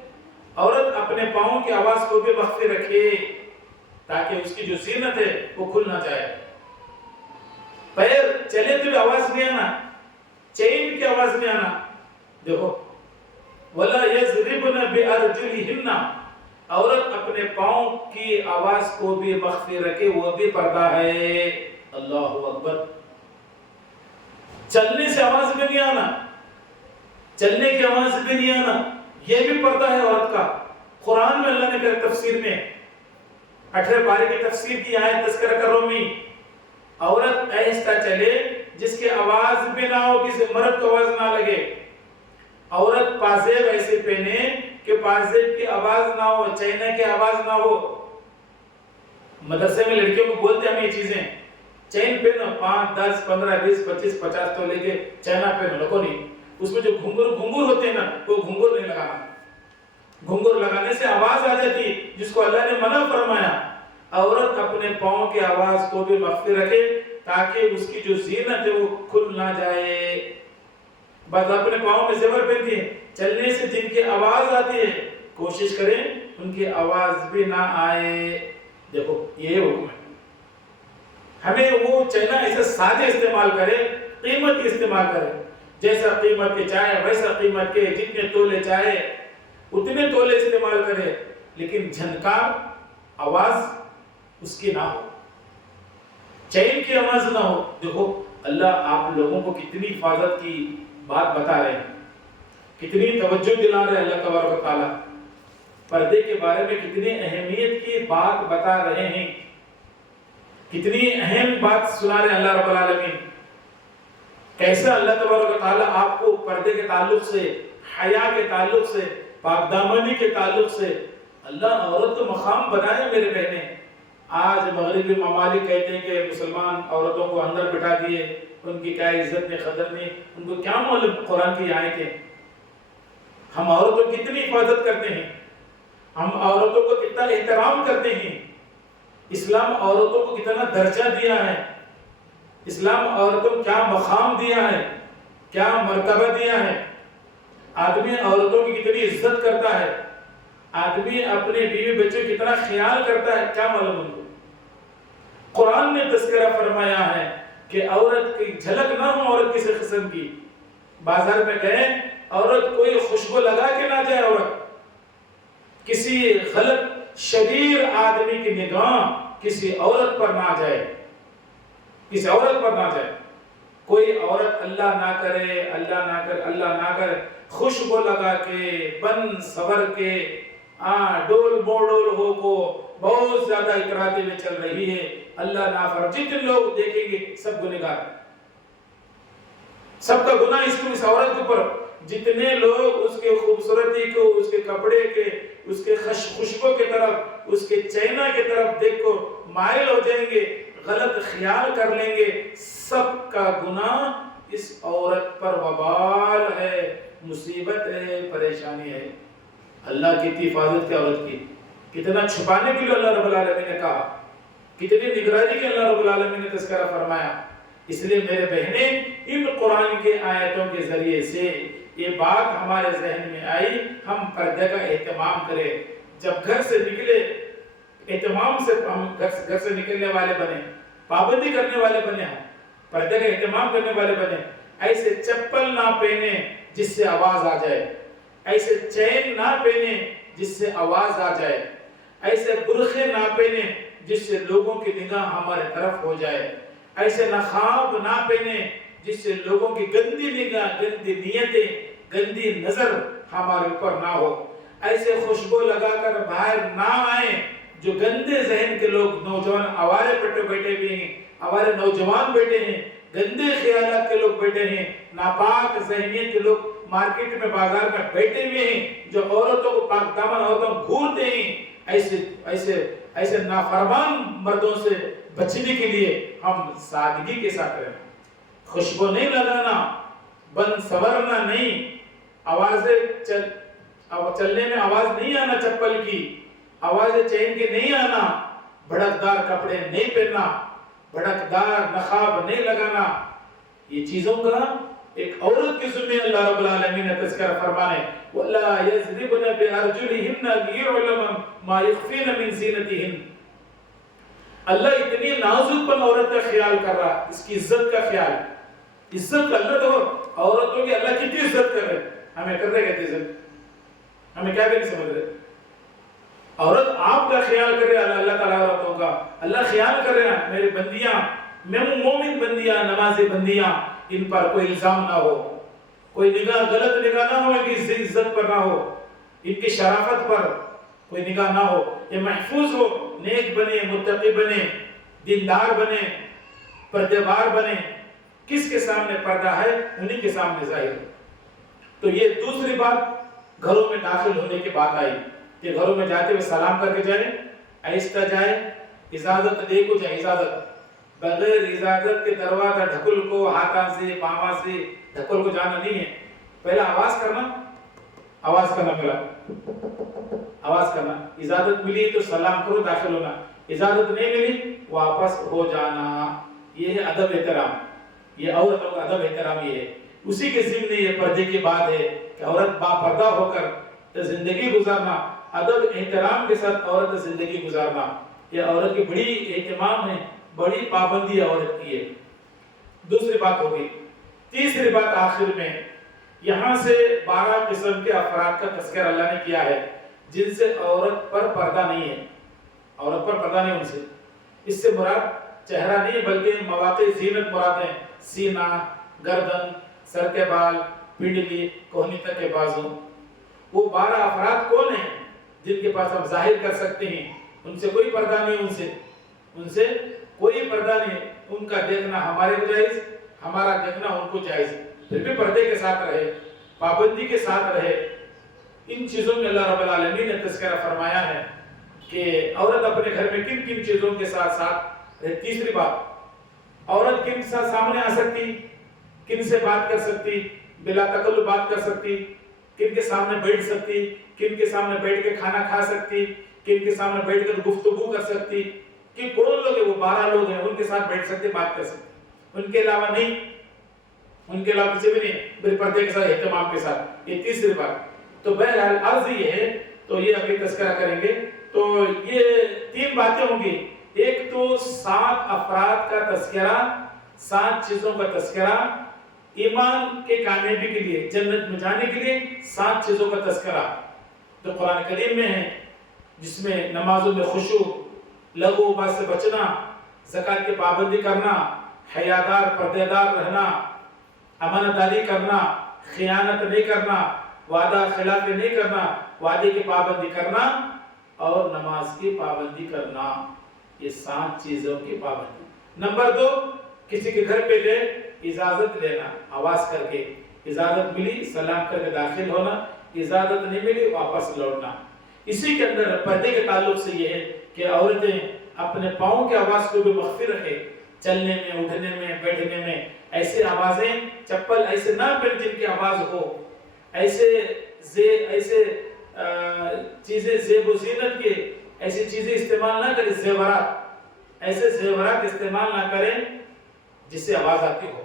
عورت اپنے پاؤں کی آواز کو بھی مخفی رکھے تاکہ اس کی جو زینت ہے وہ کھل نہ جائے. پیر چلے تو بھی آواز نہیں آنا، چین کی آواز نہیں آنا. دیکھو وَلَا يَضْرِبْنَ بِأَرْجُلِهِنَّ، عورت اپنے پاؤں کی آواز کو بھی مخفی رکھے، وہ بھی پردہ ہے. اللہ اکبر. چلنے سے آواز بھی نہیں آنا، چلنے کی آواز بھی نہیں آنا، یہ بھی پردہ ہے عورت کا. قرآن میں اللہ نے کہا تفسیر میں 18 پارے کی تفسیر کی آیت تذکرہ کر رہا ہوں میں. عورت ایسا چلے جس کی آواز بھی نہ ہو، کسی مرد کو آواز نہ لگے. عورت پازیب ایسے پہنے کہ پازیب کی آواز نہ ہو، چینا کی آواز نہ ہو. مدرسے میں لڑکیوں کو بولتے ہمیں یہ چیزیں، چین پہنو 5 10 15 20 25 50 تو لے کے چینا پہنو. لگو نہیں، اس میں جو گھنگر ہوتے ہیں نا وہ گھنگر نہیں لگانا. گھنگر لگانے سے آواز آ جاتی جس کو اللہ نے منع فرمایا. عورت اپنے پاؤں کی آواز کو بھی مخفی رکھے تاکہ اس کی جو زینت ہے وہ کھل نہ جائے. بس اپنے پاؤں میں زیور پہنتی ہیں، چلنے سے جن کی آواز آتی ہے کوشش کریں ان کی آواز بھی نہ آئے. دیکھو یہ حکم ہے. ہمیں وہ چہنا ایسے سادے استعمال کرے، قیمت کی استعمال کرے. جیسا قیمت کے چاہے ویسا قیمت کے، جتنے تولے چاہے اتنے تولے استعمال کرے، لیکن جھنکار آواز اس کی نہ ہو. چین کی آواز نہ ہو. دیکھو اللہ آپ لوگوں کو کتنی حفاظت کی بات بتا رہے ہیں, کتنی توجہ دلا رہے ہیں اللہ تبارک و تعالیٰ, پردے کے بارے میں کتنی اہمیت کی بات بتا رہے ہیں, کتنی اہم بات سنا رہے ہیں اللہ رب العالمین. کیسا اللہ تبارک و تعالیٰ آپ کو پردے کے تعلق سے, حیا کے تعلق سے, پاک دامنی کے تعلق سے اللہ عورت کو مقام بنایا. میرے بہنیں, آج مغربی ممالک کہتے ہیں کہ مسلمان عورتوں کو اندر بٹھا دیے, ان کی کیا عزت نہیں, قدر نہیں, ان کو کیا معلوم قرآن کی آیتیں. ہم عورتوں کی کتنی حفاظت کرتے ہیں, ہم عورتوں کو کتنا احترام کرتے ہیں. اسلام عورتوں کو کتنا درجہ دیا ہے, اسلام عورتوں کو کیا مقام دیا ہے, کیا مرتبہ دیا ہے. آدمی عورتوں کی کتنی عزت کرتا ہے, آدمی اپنے بیوی بچوں کی کتنا خیال کرتا ہے, کیا معلوم ان کو. قرآن نے تذکرہ فرمایا ہے کہ عورت کی جھلک نہ ہو عورت کسی قسم کی. بازار میں گئے, عورت کوئی خوشبو لگا کے نہ جائے, عورت کسی غلط شریر آدمی کی نگاہ کسی عورت پر نہ جائے, کسی عورت پر نہ جائے. کوئی عورت اللہ نہ کرے, اللہ نہ کرے خوشبو لگا کے, بن سور کے, ڈول موڈول ہو کو بہت زیادہ اتراتے میں چل رہی ہے. اللہ نافرمان, جتنے لوگ دیکھیں گے سب گنہگار, سب کا گناہ اس عورت کے اوپر. جتنے لوگ اس کے خوبصورتی کو, اس کے کپڑے کے, اس کے خوشبو کے طرف, اس کے چہرہ کے طرف دیکھ کو مائل ہو جائیں گے, غلط خیال کر لیں گے, سب کا گناہ اس عورت پر وبال ہے, مصیبت ہے, پریشانی ہے. اللہ کی حفاظت کی عورت کی, کتنا چھپانے کے لیے اللہ رب العالمین نے کہا, کتنی نگرانی کے اللہ رب العالمین نے تذکرہ فرمایا. اس لیے میرے بہنیں, ان قرآن کے آیتوں کے ذریعے سے یہ بات ہمارے ذہن میں آئی, ہم پردے کا اہتمام کریں. جب گھر سے نکلے, اہتمام سے ہم گھر سے نکلنے والے بنے, پابندی کرنے والے بنے, ہم پردے کا اہتمام کرنے والے بنے. ایسے چپل نہ پہنے جس سے آواز آ جائے, ایسے چین نہ پہنے جس سے آواز آ جائے, ایسے برخے نہ پہنے جس سے لوگوں کی نگاہ ہمارے طرف ہو جائے, ایسے نقاب نہ پہنے جس سے لوگوں کی گندی نگاہ, گندی نیتیں, گندی نظر ہمارے اوپر نہ ہو. ایسے خوشبو لگا کر باہر نہ آئیں جو گندے ذہن کے لوگ, نوجوان آوارے پٹے بیٹھے بھی ہیں, آوارے نوجوان بیٹھے ہیں, گندے خیالات کے لوگ بیٹھے ہیں, ناپاک ذہنیت کے لوگ مارکیٹ میں, بازار میں بیٹھے ہوئے ہیں, جو عورتوں کو پاک دامن عورتوں کو گھورتے ہیں. ایسے نافرمان مردوں سے بچنے کے لیے ہم سادگی کے ساتھ رہنا, خوشبو نہیں لگانا, بن سورنا نہیں, چلنے میں آواز نہیں آنا, چپل کی آواز چین کے نہیں آنا, بھڑکدار کپڑے نہیں پہننا, بھڑکدار نقاب نہیں لگانا. یہ چیزوں کا ایک عورت کے ذمہ اللہ رب العالمین نے تذکرہ فرمانے, وَلَا يَذْرِبْنَ بِأَرْجُلِهِنَّ لِيُعْلَمَ مَا يُخْفِينَ مِنْ زِينَتِهِنَّ. اللہ اتنی نازک پن عورت کا خیال کر رہا, اس کی عزت کا خیال, عزت کا. اللہ تو عورتوں کی اللہ کتنی عزت کر رہے, ہمیں کر رہے کہتے عزت, ہمیں کیا بھی نہیں سمجھ رہے. عورت آپ کا خیال کر رہے, اللہ تعالیٰ عورتوں کا اللہ خیال کر رہے ہیں. میری بندیاں, مومن بندیاں, نمازی بندیاں, ان پر کوئی الزام نہ ہو, کوئی نگاہ, غلط نگاہ نہ ہو, ان کی عزت پر نہ ہو, ان کی شرافت پر کوئی نگاہ نہ ہو. یہ محفوظ ہو, نیک بنے, متقی بنے, دیندار بنے, پردے بار بنے. کس کے سامنے پردہ ہے, انہی کے سامنے ظاہر. تو یہ دوسری بات گھروں میں داخل ہونے کی بات آئی کہ گھروں میں جاتے ہوئے سلام کر کے جائیں, آہستہ جائیں, اجازت لے کو جائیں. اجازت بغیر اجازت کے دروازہ ڈھکل کو, ہاتھاں سے, پاواں سے ڈھکل کو جانا نہیں ہے. پہلا آواز کرنا, پہلا آواز کرنا. اجازت ملی تو سلام کرو, داخل ہونا. اجازت نہیں ملی واپس ہو جانا. یہ ہے ادب احترام, یہ عورتوں کا ادب احترام. یہ ہے اسی کے ضمن یہ پردے کی بات ہے کہ عورت با پردہ ہو کر زندگی گزارنا, ادب احترام کے ساتھ عورت زندگی گزارنا, یہ عورت کی بڑی اہتمام ہے, بڑی پابندی عورت کی ہے. دوسری بات ہوگی. تیسری بات آخر میں, یہاں سے 12 قسم کے افراد کا تذکرہ اللہ نے کیا ہے جن سے عورت پر پردہ نہیں ہے, عورت پر پردہ نہیں ان سے. اس سے مراد چہرہ نہیں بلکہ مواقع زینت مراد ہیں، سینہ، گردن، سر کے بال، پنڈلی، کوہنی تک کے بازو۔ وہ 12 افراد کون ہیں جن کے پاس ہم ظاہر کر سکتے ہیں، ان سے کوئی پردہ نہیں، ان سے کوئی پردہ نہیں، ان کا دیکھنا ہمارے کو جائز، ہمارا دیکھنا ان کو جائز، پھر بھی پردے کے ساتھ رہے، پابندی کے ساتھ رہے۔ ان چیزوں میں اللہ رب العالمین نے تذکرہ فرمایا ہے کہ عورت اپنے گھر میں کن کن چیزوں کے ساتھ ساتھ رہے۔ تیسری بات، عورت کن کے ساتھ سامنے آ سکتی، کن سے بات کر سکتی، بلا تکلف بات کر سکتی، کن کے سامنے بیٹھ سکتی، کن کے سامنے بیٹھ کے کھانا کھا سکتی، کن کے سامنے بیٹھ کر گفتگو کر سکتی، کہ کون لوگ ہیں، وہ 12 لوگ ہیں، ان کے ساتھ بیٹھ سکتے، بات کر سکتے، ان کے علاوہ نہیں، ان کے علاوہ کسی بھی نہیں، بال پردے کے ساتھ، اہتمام کے ساتھ۔ یہ تیسری بات۔ تو بہرحال عرض یہ ہے، تو یہ ابھی تذکرہ کریں گے، تو یہ 3 باتیں ہوں گی۔ ایک تو 7 افراد کا تذکرہ، 7 چیزوں کا تذکرہ، ایمان کے کامیابی کے لیے، جنت میں جانے کے لیے 7 چیزوں کا تذکرہ جو قرآن کریم میں ہے، جس میں نمازوں میں خشوع، لغو بات سے بچنا، زکوٰۃ کی پابندی کرنا، حیادار پردے دار رہنا، امانت داری کرنا، خیانت نہیں کرنا، وعدہ خلاف نہیں کرنا، وعدے کی پابندی کرنا اور نماز کی پابندی کرنا، یہ 7 چیزوں کی پابندی۔ نمبر 2، کسی کے گھر پہ گئے، اجازت لینا، آواز کر کے، اجازت ملی سلام کر کے داخل ہونا، اجازت نہیں ملی واپس لوٹنا۔ اسی کے اندر پردے کے تعلق سے یہ ہے کہ عورتیں اپنے پاؤں کی آواز کو بھی مخفی رکھے، چلنے میں، اٹھنے میں، بیٹھنے میں، ایسے آوازیں، چپل ایسے نہ پہن جن کی آواز ہو، ایسے چیزیں زیب و زینت کے، ایسی چیزیں استعمال نہ کریں، زیورات، ایسے زیورات استعمال نہ کریں جس سے آواز آتی ہو،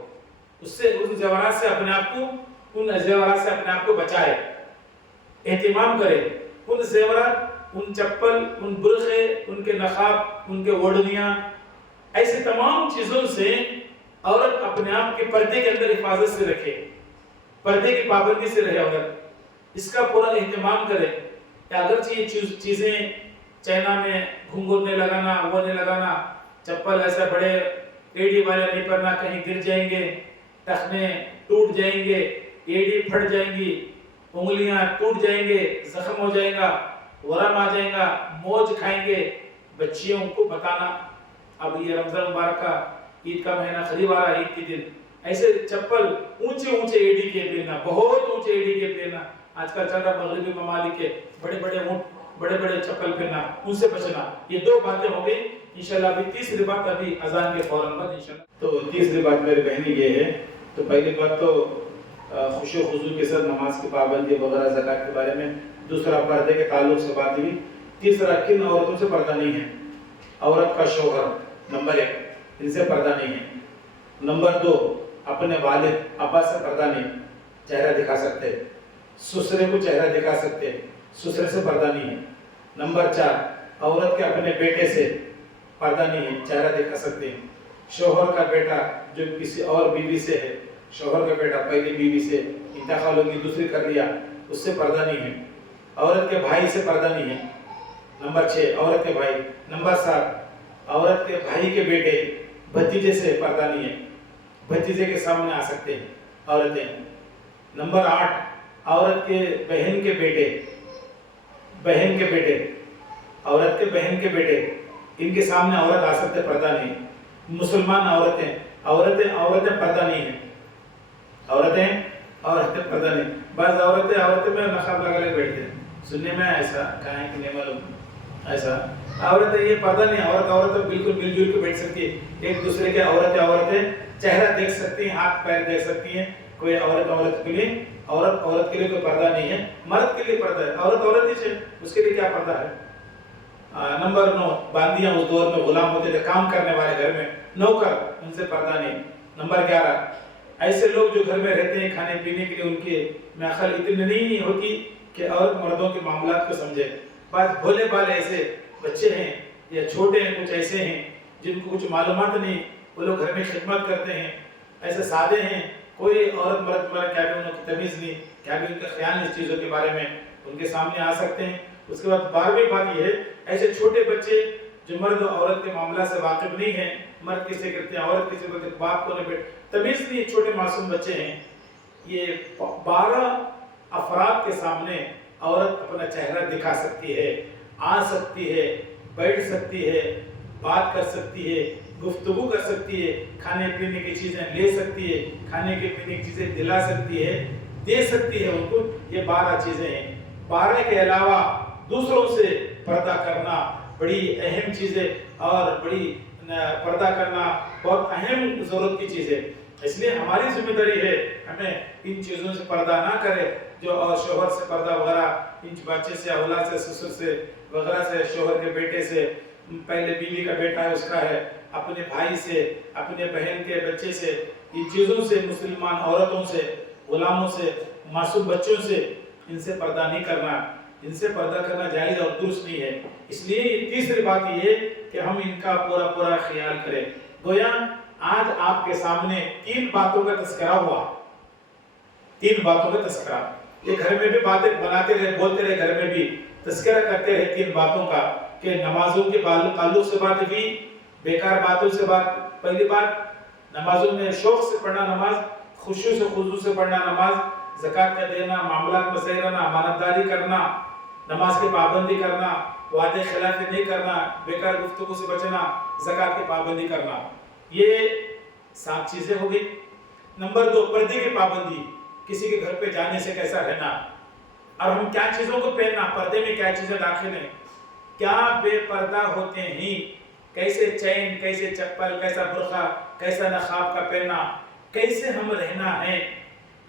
ان زیورات سے اپنے آپ کو بچائے، اہتمام کرے، ان زیورات، ان چپل، ان برخے، ان کے نقاب، ان کے اوڑھنیاں، ایسے تمام چیزوں سے عورت اپنے آپ کے پردے کے اندر حفاظت سے رکھے، پردے کی پابندی سے رہے عورت، اس کا پورا اہتمام کرے کہ اگرچہ یہ چیزیں چائنا میں گھنگھر نہیں لگانا، وہ نہیں لگانا، چپل ایسے بڑے ایڑی والے نہیں پہننا، کہیں گر جائیں گے، ٹخنے ٹوٹ جائیں گے، ایڑی پھٹ جائیں گی، انگلیاں ٹوٹ جائیں گے، زخم ہو جائے گا، ورم آ جائے گا، موج کھائیں گے، بچیوں کو بتانا۔ اب یہ رمضان مبارک کا عید کا مہینہ قریب آ رہا ہے، عید کے دن ایسے چپل اونچے ایڑی کے پہننا، بہت اونچے ایڑی کے پہننا، آج کل چل رہا مغربی ممالک کے بڑے چپل پہننا، ان سے بچنا۔ یہ 2 باتیں ہو گئی۔ انشاءاللہ ابھی تیسری بات، ابھی اذان کے فوراً بعد انشاءاللہ۔ تو تیسری بات میرے بہنی یہ ہے، تو پہلی بات تو خشوع و خضوع کے ساتھ نماز کی پابندی وغیرہ، زکوٰۃ کے بارے میں، دوسرا پردے کے تعلق سے بات ہوئی، تیسرا کن عورتوں سے پردہ نہیں ہے۔ عورت کا شوہر نمبر 1، ان سے پردہ نہیں ہے۔ نمبر 2، اپنے والد ابا سے پردہ نہیں، چہرہ دکھا سکتے، سسرے کو چہرہ دکھا سکتے، سسرے سے پردہ نہیں ہے۔ نمبر 4، عورت کے اپنے بیٹے سے پردہ نہیں ہے، چہرہ دکھا سکتے ہیں۔ شوہر کا بیٹا جو کسی اور بیوی سے ہے، شوہر کا بیٹا پہلی بیوی سے انتقال ہوگی، دوسری کر لیا، اس سے پردہ نہیں ہے۔ عورت کے بھائی سے پردہ نہیں ہے۔ نمبر 6، عورت کے بھائی۔ نمبر 7، عورت کے بھائی کے بیٹے، بھتیجے سے پردہ نہیں ہے، بھتیجے کے سامنے آ سکتے ہیں عورتیں۔ نمبر 8، عورت کے بہن کے بیٹے، عورت کے بہن کے بیٹے، ان کے سامنے عورت آ سکتے، پردہ نہیں۔ مسلمان عورتیں پردہ نہیں ہیں، عورتیں پردہ نہیں۔ بعض عورتیں میں نقاب لگا لے بیٹھتے ہیں، سننے میں ایسا کہیں کہ نہیں معلوم، ایسا عورتیں یہ پردہ نہیں، عورتیں بالکل مل جل کے بیٹھ سکتی ہے، ایک دوسرے کے عورتیں چہرہ دیکھ سکتی ہیں، ہاتھ پیر دیکھ سکتی ہیں۔ کوئی عورت کے لیے کوئی پردہ نہیں ہے، مرد کے لیے پردہ ہے، عورت ہی سے اس کے لیے کیا پردہ ہے۔ نمبر 9، باندیاں اس دور میں غلام ہوتے تھے، کام کرنے والے گھر میں نوکر، ان سے پردہ نہیں۔ نمبر 11، ایسے لوگ جو گھر میں رہتے ہیں کھانے پینے کے لیے، ان کے میں عقل اتنی نہیں ہوتی کہ عورت مردوں کے معاملات کو سمجھے۔ بعض بھولے بھالے ایسے بچے ہیں یا چھوٹے ہیں، کچھ ایسے ہیں جن کو کچھ معلومات نہیں، وہ لوگ گھر میں خدمت کرتے ہیں، ایسے سادے ہیں، کوئی عورت مرد کیا بھی ان کی تمیز نہیں، کیا بھی ان کا خیال نہیں اس چیزوں کے بارے میں، ان کے سامنے آ سکتے ہیں۔ اس کے بعد 12ویں بات یہ ہے، ایسے چھوٹے بچے جو مرد و عورت کے معاملات سے واقف نہیں ہیں، مرد کسے کہتے ہیں، عورت کسے کہتے ہیں، باپ کو نہیں، تمیز نہیں، چھوٹے معصوم بچے ہیں. یہ 12 افراد کے سامنے عورت اپنا چہرہ دکھا سکتی ہے، آ سکتی ہے، بیٹھ سکتی ہے، بات کر سکتی ہے، گفتگو کر سکتی ہے، کھانے پینے کی چیزیں لے سکتی ہے، کھانے کے پینے کی چیزیں دلا سکتی ہے، دے سکتی ہے ان کو. یہ 12 چیزیں ہیں. 12 کے علاوہ دوسروں سے پردہ کرنا بڑی اہم چیز ہے، اور بڑی پردہ کرنا بہت اہم ضرورت کی چیز ہے. اس لیے ہماری ذمہ داری ہے ہمیں ان چیزوں سے پردہ نہ کرے، جو اور شوہر سے پردہ وغیرہ، ان بچے سے، اولاد سے، سسر سے وغیرہ سے، شوہر کے بیٹے سے، پہلے بیوی کا بیٹا ہے اس کا ہے، اپنے بھائی سے، اپنے بہن کے بچے سے، ان چیزوں سے، مسلمان عورتوں سے، غلاموں سے، معصوم بچوں سے، ان سے پردہ نہیں کرنا. ان سے پردہ کرنا جائز اور درست نہیں ہے. اس لیے تیسری بات یہ ہے کہ ہم ان کا پورا خیال کریں. گویا آج آپ کے سامنے 3 باتوں کا تذکرہ ہوا. 3 باتوں کا تذکرہ. یہ گھر میں بھی باتیں بناتے رہے، بولتے رہے، گھر میں بھی تذکرہ کرتے رہے 3 باتوں کا، کہ نمازوں کے تعلق سے بات ہوئی، بیکار باتوں سے بات. پہلی بات، نمازوں میں شوق سے پڑھنا نماز، خشوع سے خضوع سے پڑھنا نماز، زکوٰۃ کا دینا، معاملات میں صحیح رہنا، امانت داری کرنا، نماز کی پابندی کرنا، وعدے خلافی نہیں کرنا، بیکار گفتگو سے بچنا، زکوٰۃ کی پابندی کرنا. یہ 7 چیزیں ہو گئی. نمبر 2، پردے کی پابندی. کسی کے گھر پہ جانے سے کیسا رہنا، اور ہم کیا چیزوں کو پہننا، پردے میں کیا چیزیں داخل ہیں، کیا بے پردہ ہوتے ہیں، کیسے چین، کیسے چپل، کیسا برقع، کیسا نقاب کا پہننا، کیسے ہم رہنا ہے.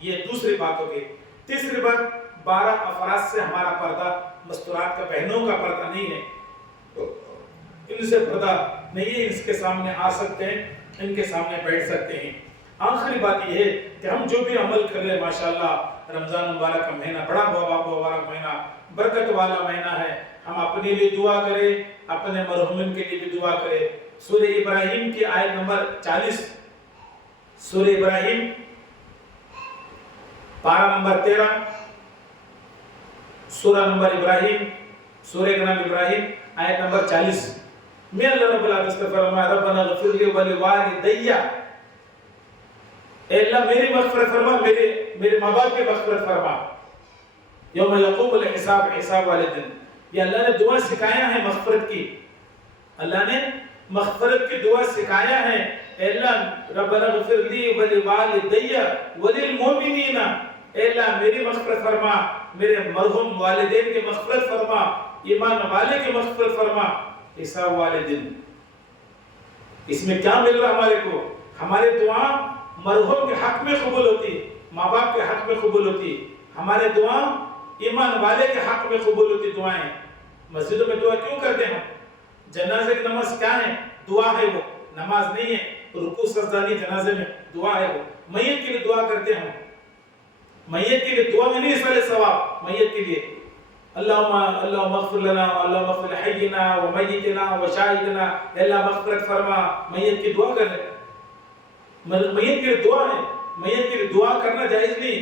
یہ دوسری بات ہوگی. تیسری بات، 12 افراد سے ہمارا پردہ، مستورات کا، بہنوں کا پردہ نہیں ہے، ان سے پردہ نہیں ہے. اس کے سامنے آ سکتے ہیں، ان کے سامنے بیٹھ سکتے ہیں. آخری بات یہ ہے کہ ہم جو بھی عمل کر رہے ہیں، ماشاءاللہ رمضان مبارک کا مہینہ بڑا مبارک مہینہ، برکت والا مہینہ ہے. ہم اپنے لیے دعا کریں، اپنے مرحومین کے لیے بھی دعا کریں. سورہ ابراہیم کی آیت نمبر 40، سورہ ابراہیم پارہ نمبر 13، سورہ نمبر ابراہیم، سورہ کا نام ابراہیم، آیت نمبر 40 میں اللہ رب العزت فرمایا، ربنا اغفر لی ولوالدی، اے اللہ میری مغفرت فرما، میرے ماں باپ کی مغفرت فرما. یوم یقوم الحساب، حساب والے دن. یہ اللہ نے دعا سکھایا ہے مغفرت کی، اللہ نے مغفرت کی دعا سکھایا ہے. اے اللہ ربنا اغفر لی ولوالدی وللمؤمنین، اے اللہ میری مغفرت فرما، میرے مرحوم والدین کی مغفرت فرما، ایمان والے کی مغفرت فرما، حساب والے دن. اس میں کیا مل رہا ہمارے کو؟ ہماری دعا مرحوم کے حق میں قبول ہوتی، ماں باپ کے حق میں قبول ہوتی. ہمارے دعا ایمان والے کے حق میں قبول ہوتی. دعائیں مسجدوں میں دعا کیوں کرتے ہیں؟ جنازے کی نماز کیا ہے؟ دعا ہے، وہ نماز نہیں ہے. رکوع سجدہ نہیں، جنازے میں دعا ہے. وہ میت کے لیے دعا کرتے ہیں، میت کے لیے دعا میں نہیں سارے ثواب، میت کے لیے اللہم اغفر لنا، اللہم اغفر لحینا ومیتنا وشاہدنا، اللہ مغفرت فرما. میت کی دعا کر رہے، میت کے لیے دعا ہے. میت کے لیے دعا کرنا جائز نہیں.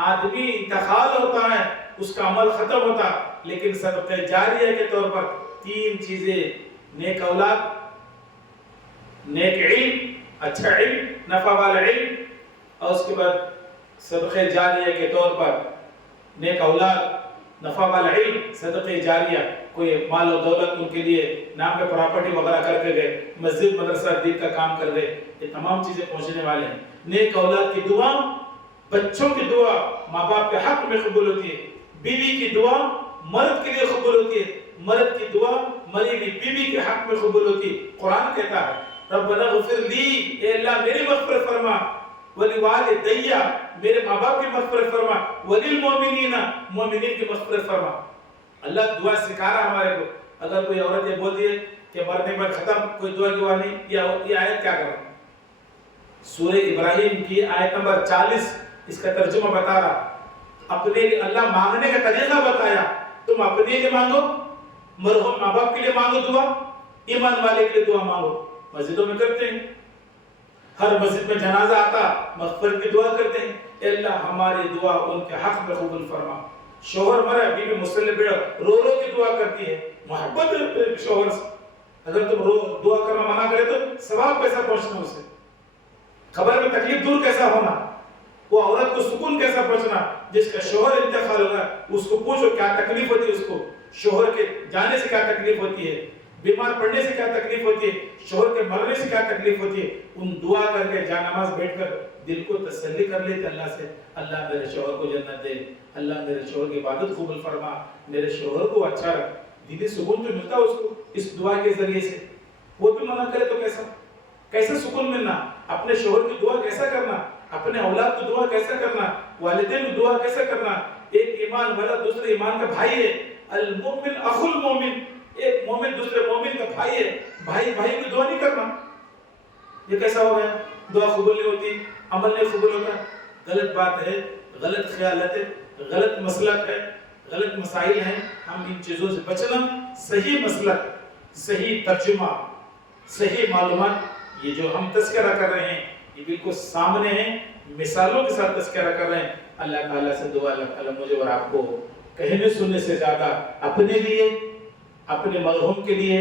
آدمی انتقال ہوتا ہے، اس کا عمل ختم ہوتا، لیکن صدقہ جاریہ کے طور پر 3 چیزیں، نیک اولاد، نیک علم، اچھا علم، نفع والا علم، اور اس کے بعد صدقہ جاریہ کے طور پر نیک اولاد، نفع والا علم، صدقہ جاریہ. کوئی مال و دولت ان کے لیے نام پہ پراپرٹی وغیرہ کر کے گئے، مسجد مدرسہ دین کا کام کر گئے، یہ تمام چیزیں پہنچنے والے ہیں. نیک اولاد کی دعا، بچوں کی دعا ماں باپ کے حق میں قبول ہوتی ہے. بیوی کی دعا مرد کے لیے قبول ہوتی ہے، مرد کی دعا مری ہوئی بیوی کے حق میں قبول ہوتی ہے. قرآن کہتا ہے ربنا اغفر لی، اے اللہ میری مغفرت فرما، ولوالدی، میرے ماں باپ کی مغفرت فرما، وللمؤمنین، مومنین کی مغفرت فرما. اللہ دعا سکھا رہا ہمارے کو. اگر کوئی عورت یہ بول دیے کہ مرنے پر ختم، کوئی دعا نہیں، یہ آیت کیا کر رہا ہے؟ سورہ ابراہیم کی آیت نمبر 40 اس کا ترجمہ بتا رہا. اپنے لیے اللہ مانگنے کا طریقہ بتایا. تم اپنے لیے مانگو، مرحوم ماں باپ کے لیے مانگو دعا، ایمان والے کے لیے دعا مانگو. مسجدوں میں کرتے ہیں، ہر مسجد میں جنازہ آتا، مغفرت کی دعا کرتے ہیں. اے اللہ ہماری دعا ان کے حق میں قبول فرما. شوہر مرا، بیوی مصلی پہ رو رو کے دعا کرتی ہے، محبت ہے شوہر سے. اگر تم دعا کرنا منع کرے تو ثواب کیسا پہنچنا اسے؟ قبر میں تکلیف دور کیسا ہونا؟ وہ عورت کو سکون کیسا پہنچنا جس کا شوہر انتقال ہو گیا؟ اس کو پوچھو کیا تکلیف ہوتی ہے اس کو، شوہر کے جانے سے کیا تکلیف ہوتی ہے، بیمار پڑنے سے کیا تکلیف ہوتی ہے، شوہر کے مرنے سے کیا تکلیف ہوتی ہے۔ ان دعا کر کے جا نماز بیٹھ کر دل کو تسلی کر لیتے اللہ سے، اللہ میرے شوہر کو جنت دے، اللہ میرے شوہر کی عبادت قبول فرما، میرے شوہر کو اچھا رکھ۔ دلی سکون تو ملتا ہے اس کو اس دعا کے ذریعے سے۔ وہ بھی منع کرے تو کیسا سکون ملنا؟ اپنے شوہر کی دعا کیسا کرنا، اپنے اولاد کی دعا کیسا کرنا، والدین کی دعا کیسا کرنا۔ ایک ایمان والا دوسرے ایمان کا بھائی ہے، المؤمن اخو المؤمن، ایک مومن دوسرے مومن کا بھائی ہے، بھائی کی دعا نہیں کرنا، یہ کیسا ہو گیا؟ دعا قبول نہیں ہوتی، عمل نہیں قبول ہوتا۔ غلط بات ہے، غلط خیالات ہے، غلط مسلک ہے، غلط مسائل ہیں۔ ہم ان چیزوں سے بچنا، صحیح مسلک، صحیح ترجمہ، صحیح معلومات، یہ جو ہم تذکرہ کر رہے ہیں یہ بالکل سامنے ہیں، مثالوں کے ساتھ تذکرہ کر رہے ہیں۔ اللہ تعالیٰ سے دعا، اللہ تعالیٰ مجھے اور آپ کو کہنے سننے سے زیادہ اپنے لیے، اپنے مرحوم کے لیے،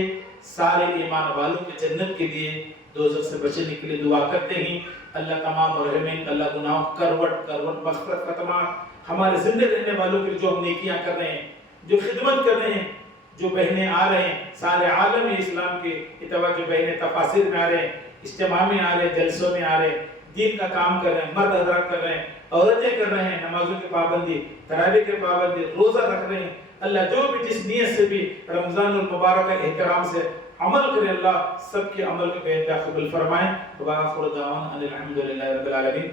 سارے ایمان والوں کے جنت کے لیے، دوزخ سے بچنے کے لیے دعا کرتے ہیں۔ اللہ تمام مرحومین کا اللہ گناہوں کروٹ مغفرت کا تمام ہمارے زندہ رہنے والوں کے جو ہم نیکیاں کر رہے ہیں، جو خدمت کر رہے ہیں، جو بہنیں آ رہے ہیں، سارے عالم اسلام کے اتباع جو بہنیں تفاسیر میں آ رہے ہیں، اجتماع میں آ رہے ہیں، جلسوں میں آ رہے ہیں، دین کا کام کر رہے ہیں، مرد حضرات کر رہے ہیں، عورتیں کر رہے ہیں، نمازوں کی پابندی، تراویح کی پابندی، روزہ رکھ رہے ہیں۔ اللہ جو بھی جس نیت سے بھی رمضان المبارک کے احترام سے عمل کرے، اللہ سب کے عمل کو بے انتہا قبول فرمائے۔ وآخر دعوانا ان الحمد للہ رب العالمین۔